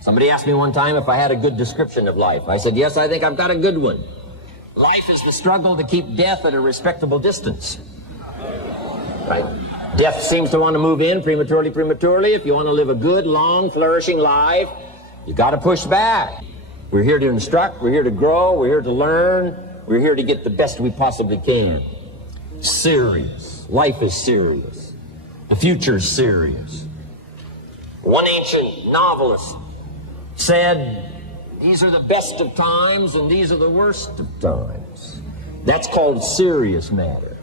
Somebody asked me one time if I had a good description of life. I said, yes, I think I've got a good one. Life is the struggle to keep death at a respectable distance. Right? Death seems to want to move in prematurely. If you want to live a good, long, flourishing life, you got to push back. We're here to instruct, we're here to grow, we're here to learn, we're here to get the best we possibly can. Serious. Life is serious. The future is serious. One ancient novelist said, these are the best of times and these are the worst of times. That's called serious matter.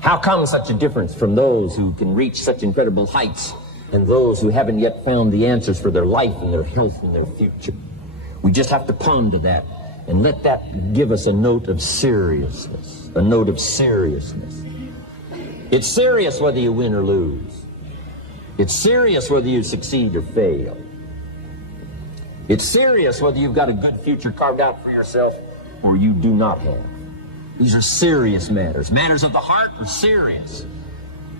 How come such a difference from those who can reach such incredible heights and those who haven't yet found the answers for their life and their health and their future? We just have to ponder that and let that give us a note of seriousness, a note of seriousness. It's serious whether you win or lose. It's serious whether you succeed or fail. It's serious whether you've got a good future carved out for yourself or you do not have. These are serious matters. Matters of the heart are serious.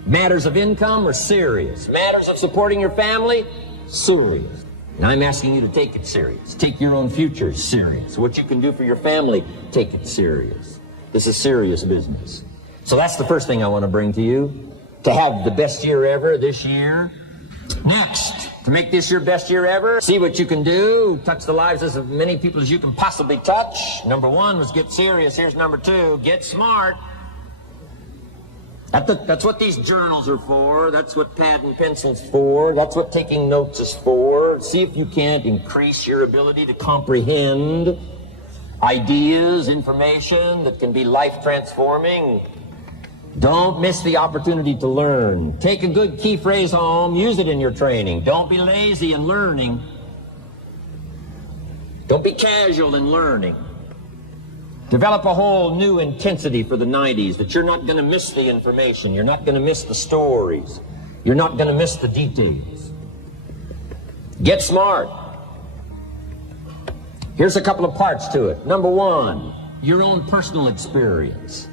Matters of income are serious. Matters of supporting your family, serious. And I'm asking you to take it serious. Take your own future serious. What you can do for your family, take it serious. This is serious business. So that's the first thing I want to bring to you. To have the best year ever this year. Next, to make this your best year ever, see what you can do. Touch the lives of as many people as you can possibly touch. Number one was get serious. Here's number two, get smart. That's what these journals are for. That's what pad and pencil's for. That's what taking notes is for. See if you can't increase your ability to comprehend ideas, information that can be life-transforming. Don't miss the opportunity to learn. Take a good key phrase home, use it in your training. Don't be lazy in learning. Don't be casual in learning. Develop a whole new intensity for the 90s that you're not going to miss the information. You're not going to miss the stories. You're not going to miss the details. Get smart. Here's a couple of parts to it. Number one, your own personal experience.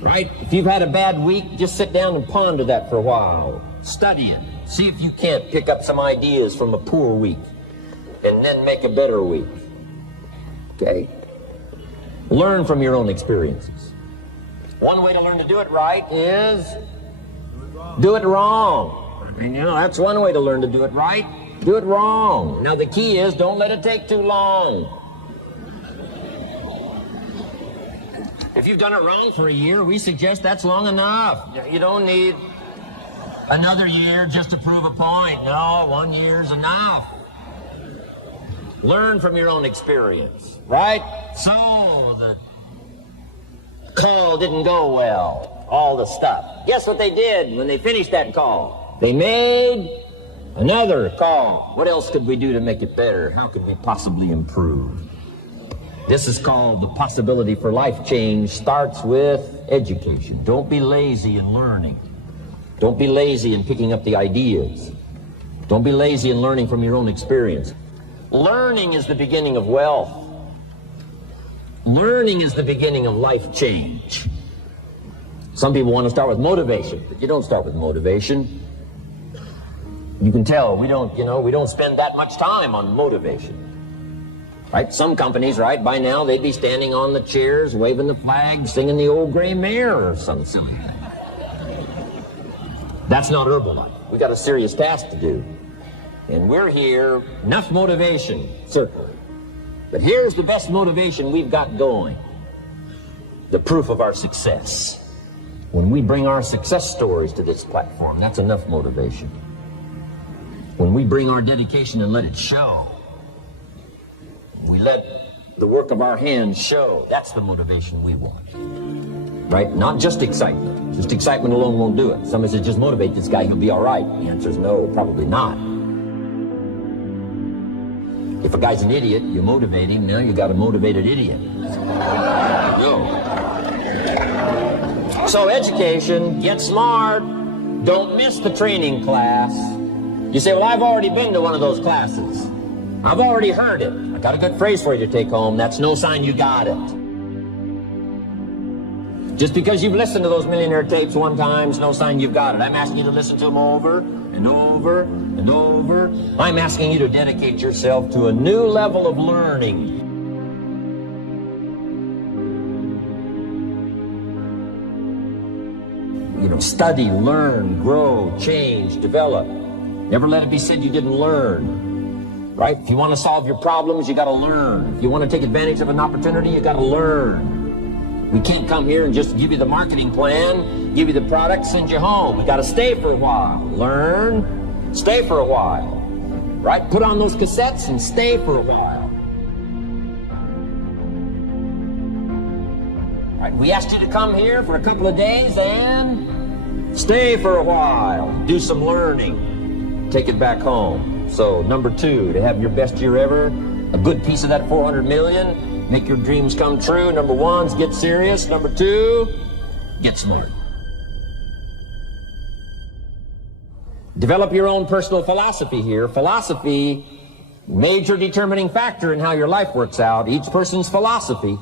Right? If you've had a bad week, just sit down and ponder that for a while. Study it. See if you can't pick up some ideas from a poor week and then make a better week. Okay? Learn from your own experiences. One way to learn to do it right is do it wrong. I mean, that's one way to learn to do it right. Do it wrong. Now the key is don't let it take too long. If you've done it wrong for a year, we suggest that's long enough. You don't need another year just to prove a point. No, 1 year's enough. Learn from your own experience, right? So the call didn't go well, all the stuff. Guess what they did when they finished that call? They made another call. What else could we do to make it better? How could we possibly improve? This is called the possibility for life change starts with education. Don't be lazy in learning. Don't be lazy in picking up the ideas. Don't be lazy in learning from your own experience. Learning is the beginning of wealth. Learning is the beginning of life change. Some people want to start with motivation, but you don't start with motivation. You can tell we don't spend that much time on motivation. Right? Some companies, right, by now they'd be standing on the chairs, waving the flag, singing the old gray mare or some silly thing. That's not Herbalife. We got a serious task to do. And we're here, enough motivation, certainly. But here's the best motivation we've got going. The proof of our success. When we bring our success stories to this platform, that's enough motivation. When we bring our dedication and let it show, we let the work of our hands show, that's the motivation we want. Right? Not just excitement. Just excitement alone won't do it. Somebody says, just motivate this guy, he'll be all right. The answer is no, probably not. If a guy's an idiot, you motivate him, now you got a motivated idiot. So education, get smart, don't miss the training class. You say, well, I've already been to one of those classes. I've already heard it. I got a good phrase for you to take home. That's no sign you got it. Just because you've listened to those millionaire tapes one time is no sign you've got it. I'm asking you to listen to them over and over and over. I'm asking you to dedicate yourself to a new level of learning. Study, learn, grow, change, develop. Never let it be said you didn't learn. Right? If you want to solve your problems, you got to learn. If you want to take advantage of an opportunity, you got to learn. We can't come here and just give you the marketing plan, give you the product, send you home. We got to stay for a while. Learn, stay for a while. Right? Put on those cassettes and stay for a while. Right? We asked you to come here for a couple of days and stay for a while. Do some learning. Take it back home. So, number 2, to have your best year ever, a good piece of that 400 million, make your dreams come true. Number 1 is get serious. Number 2, get smart. Develop your own personal philosophy here. Philosophy, major determining factor in how your life works out. Each person's philosophy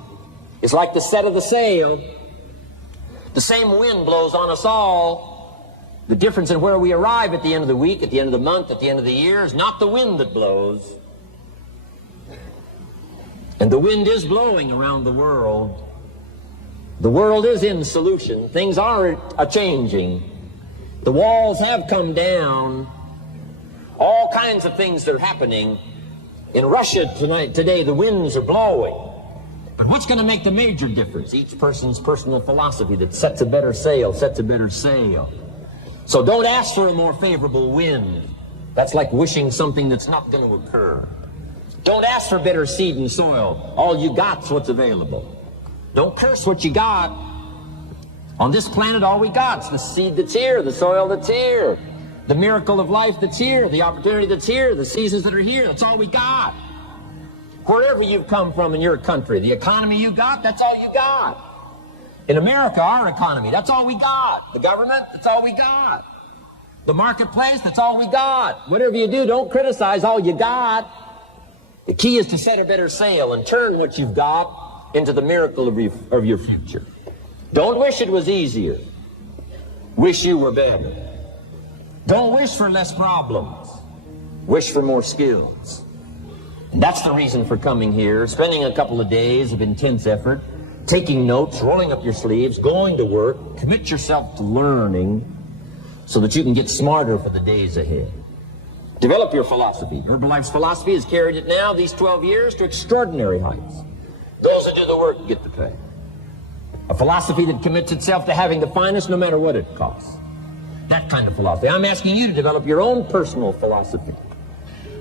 is like the set of the sail. The same wind blows on us all. The difference in where we arrive at the end of the week, at the end of the month, at the end of the year is not the wind that blows. And the wind is blowing around the world. The world is in solution. Things are a-changing. The walls have come down. All kinds of things are happening. In Russia today, the winds are blowing. But what's going to make the major difference? Each person's personal philosophy that sets a better sail, sets a better sail. So don't ask for a more favorable wind. That's like wishing something that's not going to occur. Don't ask for better seed and soil. All you got's what's available. Don't curse what you got. On this planet, all we got's the seed that's here, the soil that's here, the miracle of life that's here, the opportunity that's here, the seasons that are here. That's all we got. Wherever you've come from in your country, the economy you got, that's all you got. In America, our economy, that's all we got. The government, that's all we got. The marketplace, that's all we got. Whatever you do, don't criticize all you got. The key is to set a better sail and turn what you've got into the miracle of your future. Don't wish it was easier. Wish you were better. Don't wish for less problems. Wish for more skills. And that's the reason for coming here, spending a couple of days of intense effort, taking notes, rolling up your sleeves, going to work, commit yourself to learning so that you can get smarter for the days ahead. Develop your philosophy. Herbalife's philosophy has carried it now, these 12 years, to extraordinary heights. Those that do the work get the pay. A philosophy that commits itself to having the finest no matter what it costs. That kind of philosophy. I'm asking you to develop your own personal philosophy.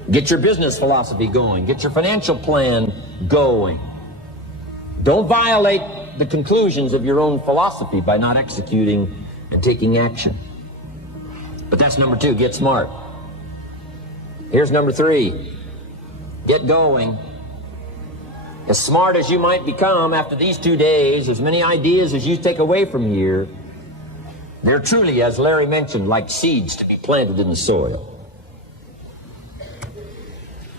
Get your business philosophy going. Get your financial plan going. Don't violate the conclusions of your own philosophy by not executing and taking action. But that's number 2, get smart. Here's number 3, get going. As smart as you might become after these 2 days, as many ideas as you take away from here, they're truly, as Larry mentioned, like seeds to be planted in the soil.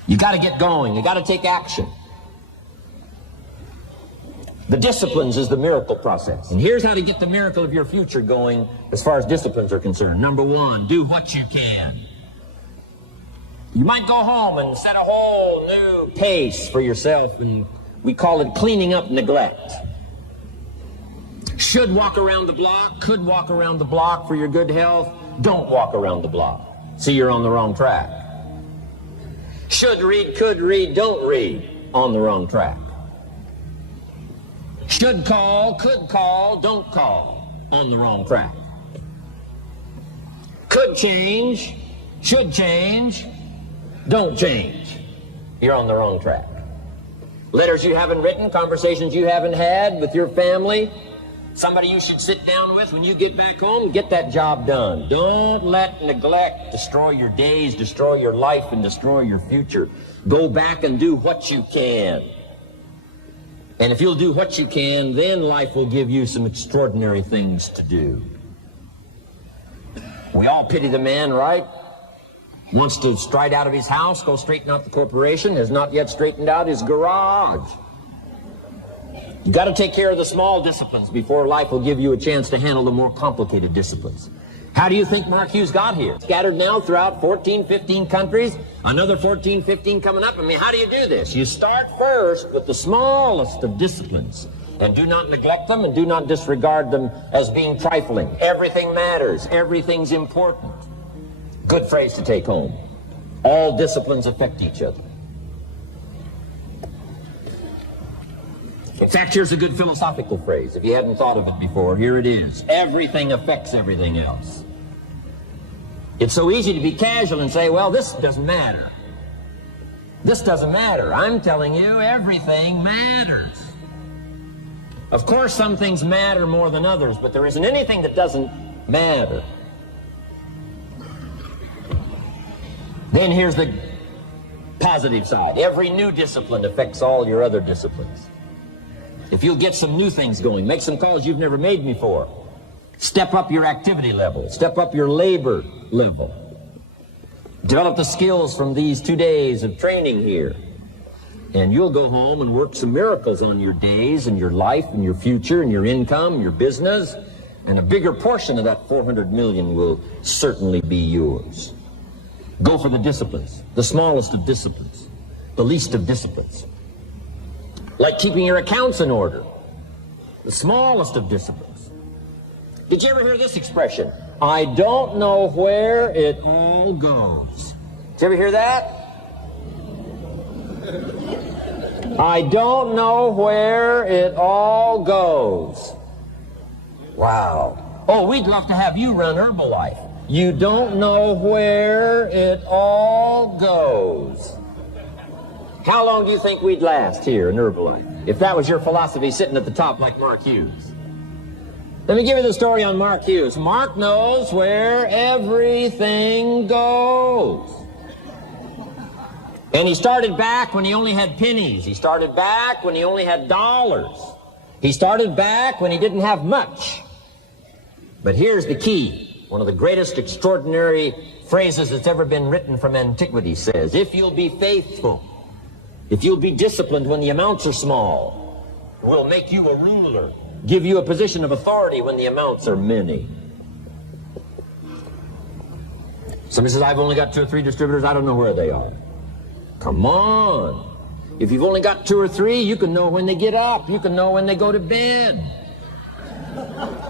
You got to get going. You got to take action. The disciplines is the miracle process. And here's how to get the miracle of your future going as far as disciplines are concerned. Number 1, do what you can. You might go home and set a whole new pace for yourself, and we call it cleaning up neglect. Should walk around the block, could walk around the block for your good health. Don't walk around the block. See, you're on the wrong track. Should read, could read, don't read. On the wrong track. Should call, could call, don't call. On the wrong track. Could change, should change, don't change. You're on the wrong track. Letters you haven't written, conversations you haven't had with your family, somebody you should sit down with when you get back home, get that job done. Don't let neglect destroy your days, destroy your life, and destroy your future. Go back and do what you can. And if you'll do what you can, then life will give you some extraordinary things to do. We all pity the man, right? Wants to stride out of his house, go straighten out the corporation, has not yet straightened out his garage. You got to take care of the small disciplines before life will give you a chance to handle the more complicated disciplines. How do you think Mark Hughes got here? Scattered now throughout 14, 15 countries, another 14, 15 coming up. I mean, how do you do this? You start first with the smallest of disciplines, and do not neglect them and do not disregard them as being trifling. Everything matters. Everything's important. Good phrase to take home. All disciplines affect each other. In fact, here's a good philosophical phrase. If you hadn't thought of it before, here it is. Everything affects everything else. It's so easy to be casual and say, well, this doesn't matter. This doesn't matter. I'm telling you, everything matters. Of course, some things matter more than others, but there isn't anything that doesn't matter. Then here's the positive side. Every new discipline affects all your other disciplines. If you'll get some new things going, make some calls you've never made before, step up your activity level, step up your labor level, develop the skills from these 2 days of training here, and you'll go home and work some miracles on your days and your life and your future and your income, your business, and a bigger portion of that 400 million will certainly be yours. Go for the disciplines, the smallest of disciplines, the least of disciplines. Like keeping your accounts in order, the smallest of disciplines. Did you ever hear this expression? I don't know where it all goes. Did you ever hear that? I don't know where it all goes. Wow. Oh, we'd love to have you run Herbalife. You don't know where it all goes. How long do you think we'd last here in Herbalife if that was your philosophy sitting at the top like Mark Hughes? Let me give you the story on Mark Hughes. Mark knows where everything goes. And he started back when he only had pennies. He started back when he only had dollars. He started back when he didn't have much. But here's the key. One of the greatest extraordinary phrases that's ever been written from antiquity says, if you'll be faithful, if you'll be disciplined when the amounts are small, we'll make you a ruler, give you a position of authority when the amounts are many. Somebody says, I've only got 2 or 3 distributors, I don't know where they are. Come on. If you've only got 2 or 3, you can know when they get up. You can know when they go to bed.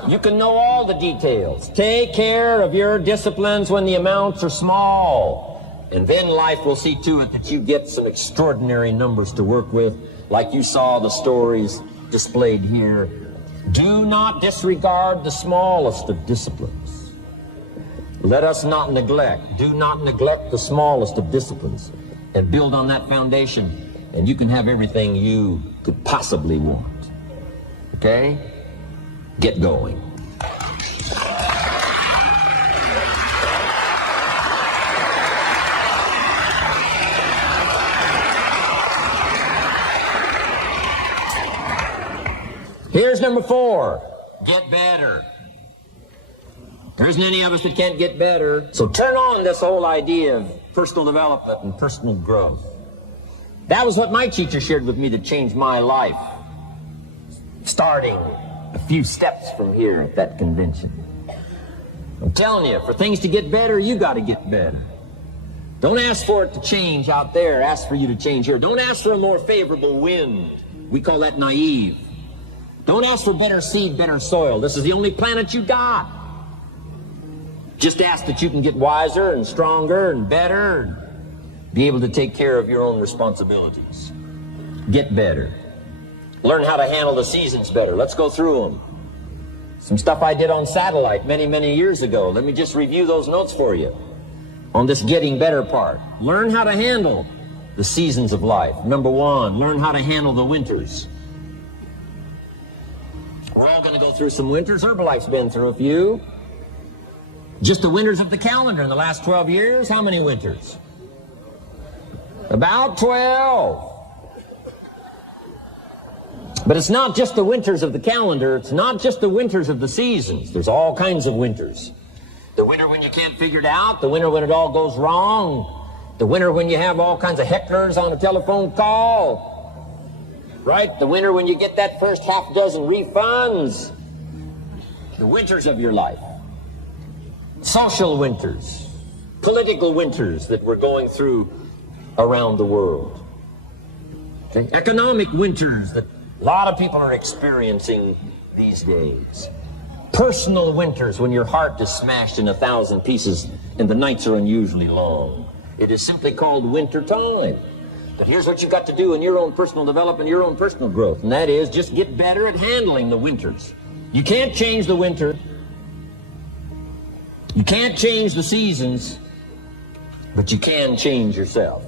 You can know all the details. Take care of your disciplines when the amounts are small. And then life will see to it that you get some extraordinary numbers to work with, like you saw the stories displayed here. Do not disregard the smallest of disciplines. Let us not neglect. Do not neglect the smallest of disciplines. And build on that foundation, and you can have everything you could possibly want. Okay? Get going. Here's number 4. Get better. There isn't any of us that can't get better. So turn on this whole idea of personal development and personal growth. That was what my teacher shared with me that changed my life. Starting a few steps from here at that convention. I'm telling you, for things to get better, you got to get better. Don't ask for it to change out there. Ask for you to change here. Don't ask for a more favorable wind. We call that naive. Don't ask for better seed, better soil. This is the only planet you got. Just ask that you can get wiser and stronger and better and be able to take care of your own responsibilities. Get better. Learn how to handle the seasons better. Let's go through them. Some stuff I did on satellite many, many years ago. Let me just review those notes for you on this getting better part. Learn how to handle the seasons of life. Number 1, learn how to handle the winters. We're all going to go through some winters. Herbalife's been through a few. Just the winters of the calendar in the last 12 years, how many winters? About 12. But it's not just the winters of the calendar. It's not just the winters of the seasons. There's all kinds of winters. The winter when you can't figure it out. The winter when it all goes wrong. The winter when you have all kinds of hecklers on a telephone call. Right? The winter when you get that first half dozen refunds. The winters of your life. social winters, political winters that we're going through around the world. Okay? Economic winters that a lot of people are experiencing these days. Personal winters when your heart is smashed in 1,000 pieces and the nights are unusually long. It is simply called winter time. But here's what you've got to do in your own personal development, your own personal growth, and that is just get better at handling the winters. You can't change the winter. You can't change the seasons, but you can change yourself.